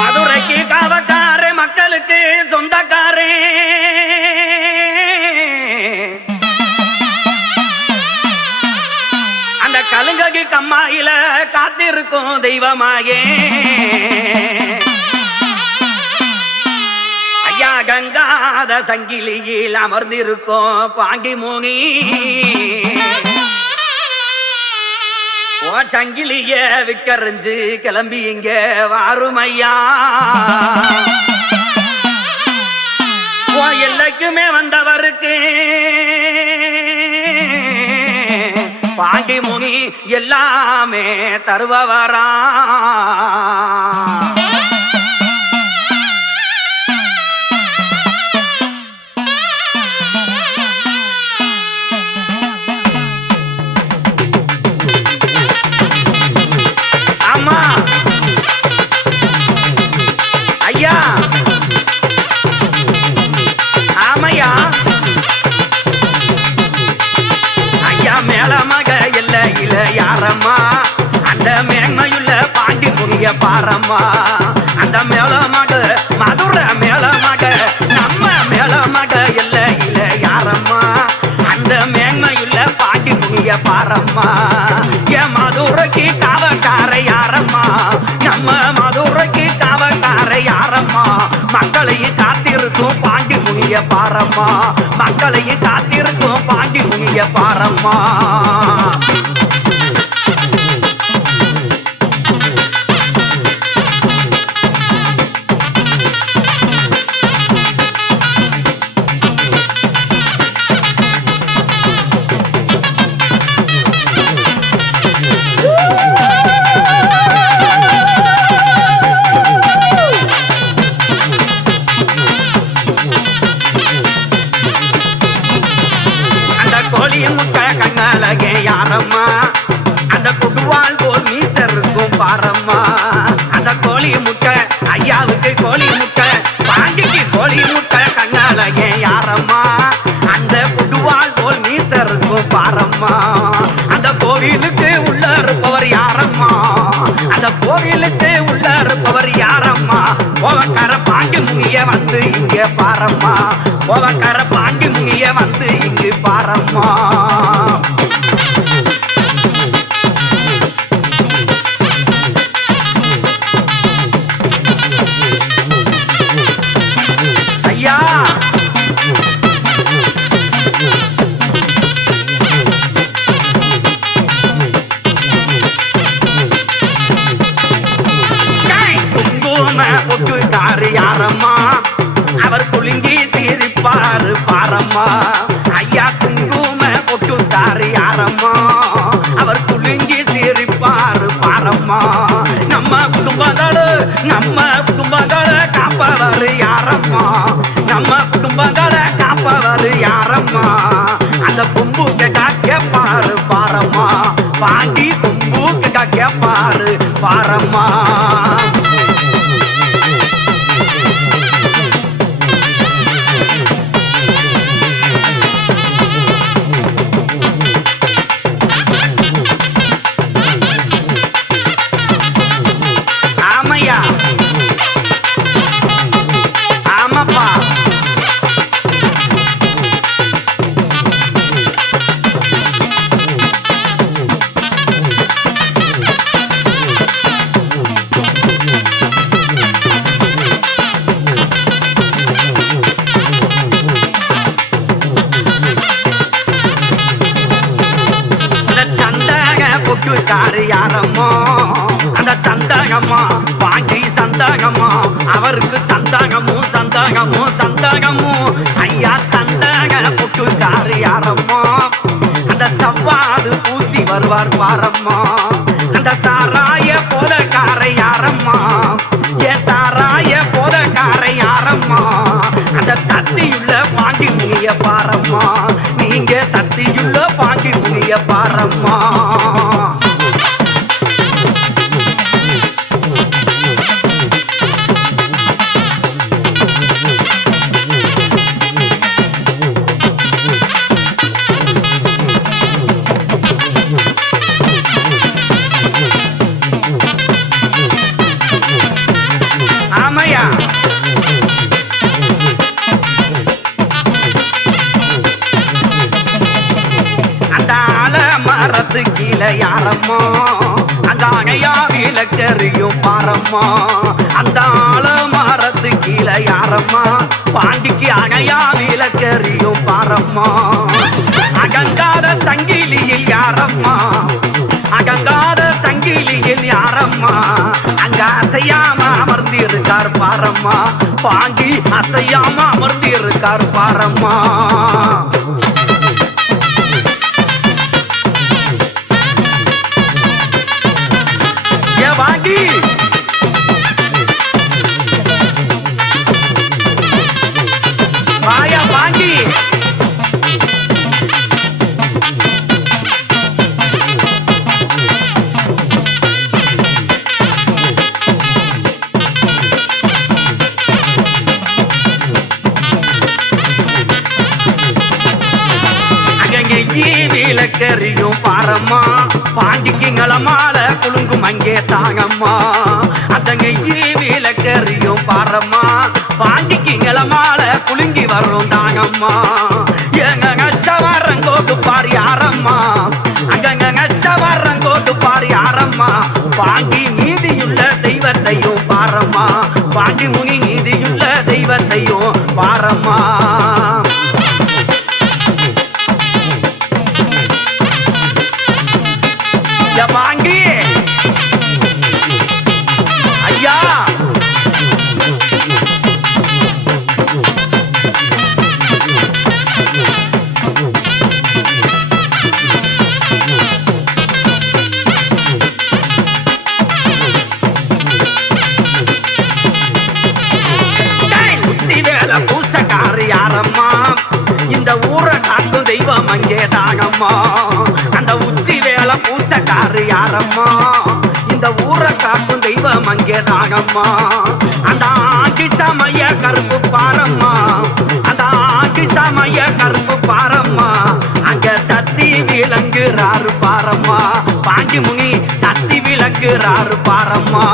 மதுரைக்கு காவக்கார மக்களுக்கு சொந்தக்காரே அந்த கலுங்கி கம்மாயில காத்திருக்கும் தெய்வமாயே ஐயா கங்காத சங்கிலியில் அமர்ந்திருக்கும் பாண்டி மூங்கி ஓ சங்கிலிய விக்கறிஞ்சு கிளம்பி இங்க வாருமையா ஓ எல்லைக்குமே வந்தவருக்கு பாண்டி முனி எல்லாமே தருவவரா யாரம்மா அந்த மேன்மையுள்ள பாண்டி முனிய பாரம்மா அந்த மேளமாக மதுரை மேளமாக நம்ம மேளமாக இல்ல யாரம்மா அந்த மேன்மையுள்ள பாண்டி முனிய பாரம்மா என் மதுரைக்கு காவக்கார யாரம்மா நம்ம மதுரைக்கு காவக்கார யாரம்மா மக்களையும் காத்திருக்கும் பாண்டி முனிய பாரம்மா மக்களையும் காத்திருக்கும் பாண்டி முனிய பாரம்மா யாரம்மா அந்த கொடுவாள் போல் மீசருக்கும் பாரம்மா அந்த கோழி முட்டை ஐயாவுக்கு கோழி முட்டை பாண்டிக்கு கோழி முட்டை கண்ணாலகே யாரம்மா அந்த கொடுவாள் போல் மீசருக்கும் பாரம்மா அந்த கோவிலுக்கு உள்ள இருப்பவர் யாரம்மா அந்த கோவிலுக்கு உள்ள இருப்பவர் யாரம்மா கோவக்கார பாண்டி முனிய வந்து இங்க பாரம்மா கோவக்கார பாண்டி முனிய வந்து இங்கு பாரம்மா யாரம்மா அவர் குலுங்கி சிரிப்பாரு பாரம்மா ஐயா குங்கும பொட்டுக்காரு யாரம்மா அவர் குலுங்கி சிரிப்பாரு பாரம்மா நம்ம குடும்பங்களை காப்பவர் யாரம்மா நம்ம குடும்பங்களை காப்பவர் யாரம்மா அந்த கொம்பு கேட்டா கேப்பாரு பாரம்மா பாண்டி கொம்பு கேட்டா கேப்பாரு பாரம்மா பொட்டுக்காரு யாரம்மா அந்த சந்தகம்மா பாண்டி சந்தகம்மா அவருக்கு சந்தகமும் சந்தகமும் சந்தகமும் ஐயா சந்தக பொட்டுக்காரு யாரம்மா அந்த சவ்வாது பூசி வருவார் பாரம்மா அந்த சாராய போதக்கார யாரம்மா ஏ சாராய போதக்கார யாரம்மா அந்த சக்தியுள்ள பாண்டி முனிய பாரம்மா நீங்க சக்தியுள்ள பாண்டி முனிய பாரம்மா மரத்து கீழே யாரம்மா அங்க அணையா விளக்கறியும் பாரம்மா அந்த ஆள மரத்து கீழே யாரம்மா பாண்டிக்கு அணையா விளக்கறியும் பாரம்மா அகங்காத சங்கிலியில் யாரம்மா அகங்காத சங்கிலியில் யாரம்மா அங்க அசையாம அமர்ந்து இருக்கார் பாரம்மா பாங்கி அசையாம அமர்ந்து இருக்கார் பாரம்மா வாங்கி வாயா வாங்கி விளக்கறியும் பாரம்மா பாண்டிக்கு ங்களமால குலுங்கும் அங்கே தாங்கம்மா அதங்க விளக்கறியும் பாரம்மா பாண்டிக்கு ங்களமால குலுங்கி வரும் தாங்கம்மா எங்க நச்சவரங்கோக்கு பாரு யாரம்மா அங்கங்க நச்சவரங்கோக்கு பாரு யாரம்மா பாண்டி நீதியுள்ள தெய்வத்தையும் பாரம்மா பாண்டி முனி நீதியுள்ள தெய்வத்தையும் பாரம்மா வாங்கி ஐயா உச்சி வேலை பூசக்காரு யாரம்மா இந்த ஊரை காக்கும் தெய்வம் அங்கே தானம்மா அந்த உச்சி வேலை பூசக்காரு யாரம்மா இந்த ஊரை காக்கும் தெய்வம் அங்கே தானம்மா அந்த ஆண்டி சமய கருப்பு பாரம்மா அந்த ஆண்டி சமய கருப்பு பாரம்மா அங்க சக்தி விளங்குறாரு பாரம்மா பாண்டி முனி சக்தி விளங்குறாரு பாரம்மா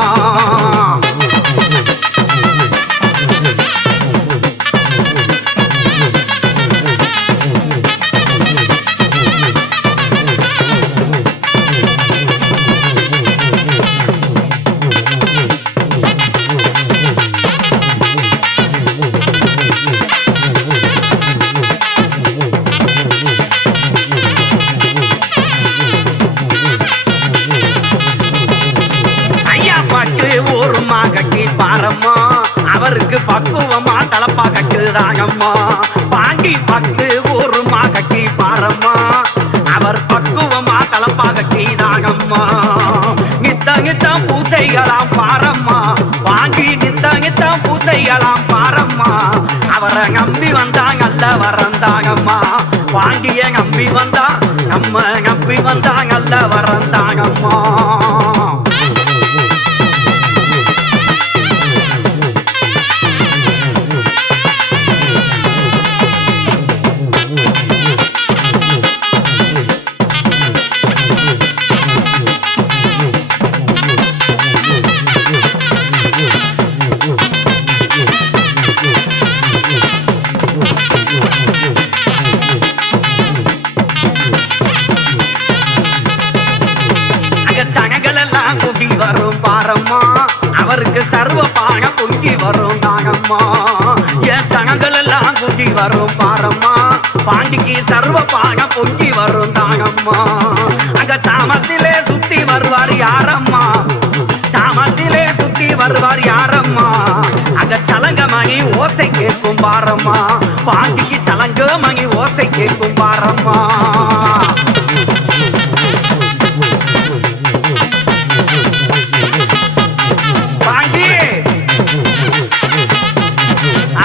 கட்டி பாரம்மா அவருக்கு பக்குவமா தலப்பா கட்டுதாங்கம்மா பாண்டி பக்கு ஊருமா கட்டி பாரம்மா அவர் பக்குவமா தலப்பா கட்டிதாங்கம்மா நித்த நித்தம் பூசைகளாம் பாரம்மா பாண்டி நித்த நித்தம் பூசைகளாம் பாரம்மா அவரை நம்பி வந்தாங்கல்ல வரந்தாங்கம்மா பாண்டிய நம்பி வந்தா நம்ம நம்பி வந்தாங்கல்ல வரந்தாங்கம்மா வரும் பாரம்மா அவருக்கு சர்வ பான பொங்கி வரும் தானம்மா என் சனங்கள் எல்லாம் பொங்கி வரும் பாரம்மா பாண்டிக்கு சர்வ பான பொங்கி வரும் தானம்மா அங்க சாமத்திலே சுத்தி வருவார் யாரம்மா சாமத்திலே சுத்தி வருவார் யாரம்மா அங்க சலங்க மணி ஓசை கேட்கும் பாரம்மா பாண்டிக்கு சலங்க மணி ஓசை கேட்கும் பாரம்மா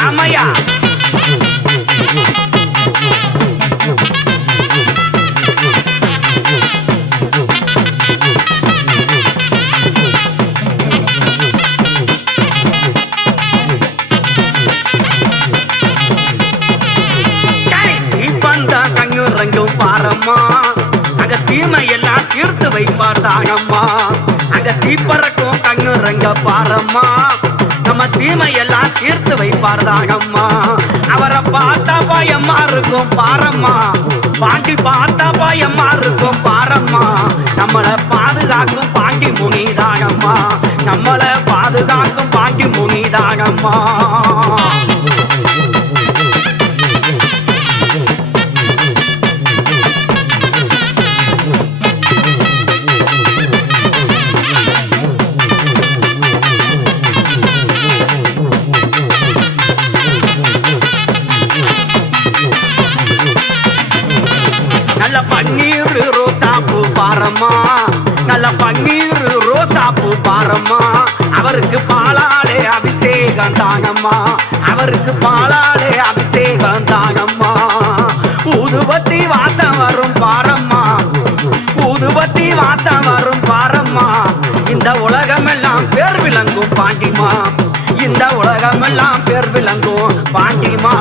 ஆமையா கண்ணுறங்கும் பாரம்மா அங்க தீமை எல்லாம் தீர்த்து வைப்பார் தானம்மா அங்க தீப்பறக்கும் கண்ணுறங்க பாரம்மா நம்ம தீமை எல்லாம் தீர்த்து வைப்பார் தானம்மா அவரை பார்த்தா பயமா இருக்கும் பாரம்மா பாண்டி பார்த்தா பயமா இருக்கும் பாரம்மா தானம்மா. நல்ல பன்னீர் ரோசாப்பூ பாரம்மா, நல்ல பன்னீர் ரோசாப்பூ பாரம்மா. அவருக்கு பாலாலே அபிஷேகம் தானம்மா, அவருக்கு பாலாலே அபிஷேகம் தானம்மா. ஊதுபத்தி வாசம் வரும் பாரம்மா, ஊதுபத்தி வாசம் வரும் பாரம்மா. இந்த உலகமெல்லாம் பேர் விளங்கும் பாண்டிமா, இந்த உலகமெல்லாம் பேர் விளங்கும் பாண்டிமா.